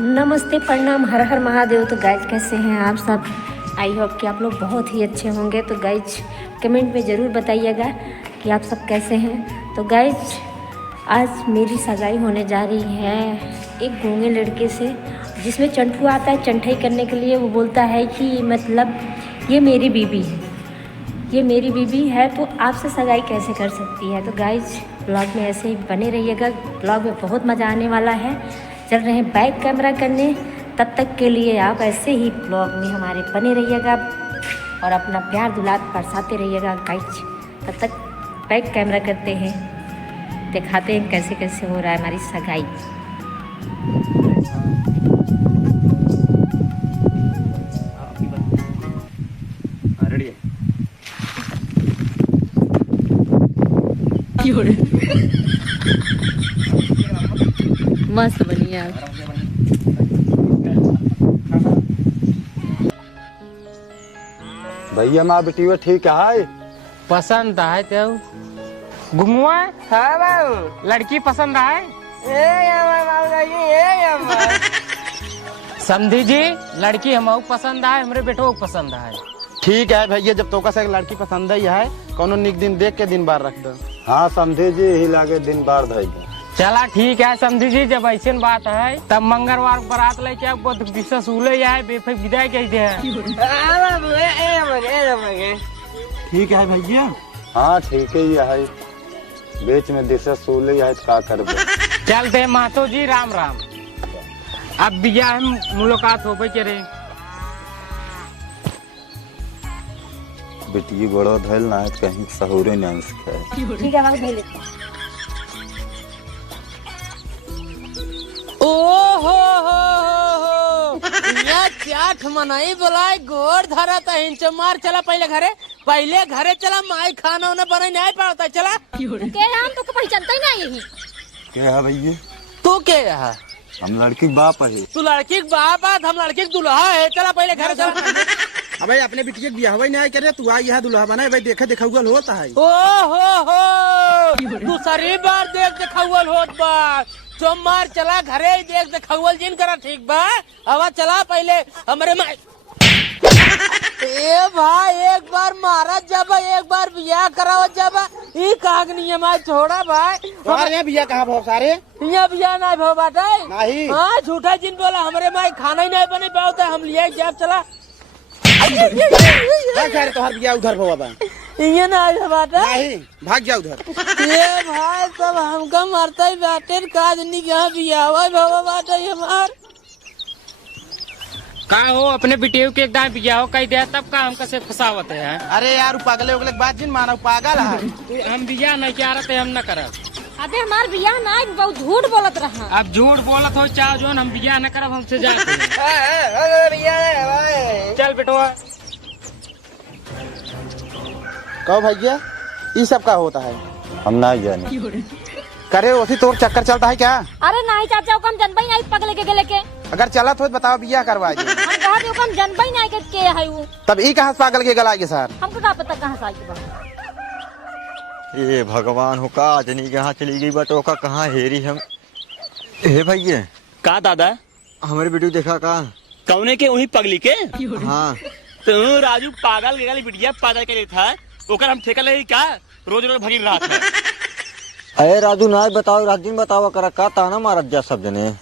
नमस्ते, प्रणाम, हर हर महादेव। तो गाइज कैसे हैं आप सब? आई होप कि आप लोग बहुत ही अच्छे होंगे। तो गाइज कमेंट में ज़रूर बताइएगा कि आप सब कैसे हैं। तो गाइज आज मेरी सगाई होने जा रही है एक गूंगे लड़के से, जिसमें चंटू आता है चंठाई करने के लिए। वो बोलता है कि मतलब ये मेरी बीबी है, ये मेरी बीबी है, तो आपसे सगाई कैसे कर सकती है। तो गाइज ब्लॉग में ऐसे ही बने रहिएगा, ब्लॉग में बहुत मज़ा आने वाला है। चल रहे हैं बैक कैमरा करने, तब तक के लिए आप ऐसे ही ब्लॉग में हमारे बने रहिएगा और अपना प्यार दुलार बरसाते रहिएगा गाइज। तब तक बैक कैमरा करते हैं, दिखाते हैं कैसे कैसे हो रहा है हमारी सगाई। मस्त बनी यार। भैया माँ बेटी ठीक है? पसंद है तो घुमुआ। हाँ बाबू, लड़की पसंद है? समझी जी, लड़की हमको पसंद है, हमरे बेटो को पसंद है। ठीक है भैया, जब तोका से लड़की पसंद ही है, कोनो निक दिन देख के दिन बार रख दो। हाँ समझे जी, ही लागे दिन बार धई दे। चला ठीक है समझी जी, जब ऐसी बात है तब मंगलवार बारात लेके दिशा सूले है बेफे विदाई कह दे। ठीक है भैया। हाँ ठीक ही है, बीच में दिशा सूले है तो का करबे। चलते महतो जी, राम राम। अब बिया मुलाकात हो करे। बेटी बड़ो धैल ना है, कहीं सहूरे न सके। ठीक है भाई, ले। चाट मनाई बोलाए गोर धरा इंच मार। चला पहले घरे चला, माई खाना उन्हें बना नहीं पाता। चला तो पहचानता ही नहीं। क्या है भैया? तू क्या है? हम लड़की के बाप है। तू लड़की के बाप है, हम लड़की के दुल्हा है। चला पहले घरे चला। अबे अपने बेटी के बियाह नहीं करे, तू आई है दुल्हा बना भाई, देखे देखा होता है। दूसरी बार देखा होत बा। जो मार चला घरे देख जिन करा। ठीक बा, अब चला पहले हमारे माई। ए भाई, एक बार मारा जब, एक बार बियाह कराओ जब। ई काग नहीं है छोड़ा भाई। हमारे यहाँ बियाह कहाँ भाव सारे? यहाँ बियाह नहीं भाव बाटे नहीं। हाँ झूठा जिन बोला, हमारे माई खाना ही नहीं बने पाता। हम लिया जब चला तोहर बियाह उधर भवा ये नहीं बाटे। नहीं, भाग जा उधर। ये भाई सब हमका मरता ही बाटे, काज नहीं यहाँ बियाह भवा बाटे हमार। का हो अपने बिटिया के एकदम बियाह कह दिया, तब का हमका से फसावत है। अरे यार पागले उगले बात जिन माना, पागल है। हम बियाह नहीं क्या रहे, हम न करब। अबे हमार बियाह नहीं, बहुत झूठ बोलत रहा। अब झूठ बोलत हो चाहे जो हम बियाह न करब, हमसे जाते। चल बेटवा। कहो भैया, ये सब का होता है? हम नहीं जाने। करे उसी तोर चक्कर चलता है क्या? अरे नहीं चाचा, हम जनबई नहीं पगले के गले के। अगर चला तो बताओ, बियाह करवा दे। हम कहा थे हम जनबई नहीं के है वो। तब ई कहाँ से पागल के गला सर? हमको क्या पता कहाँ से आई बा। ये भगवान हो, का जनी कहाँ चली गई बटो का, कहाँ हेरी हम। हे भैया का दादा, हमारे वीडियो देखा का? कौने के वही पगली के? हाँ तो राजू पागल के गली बिटिया पागल के लिए था, ओकर हम ठेका ले का रोज रोज भगी रहा था। अरे राजू ना बताओ, रात दिन बताओ करा का ताना मारत जा सब जने।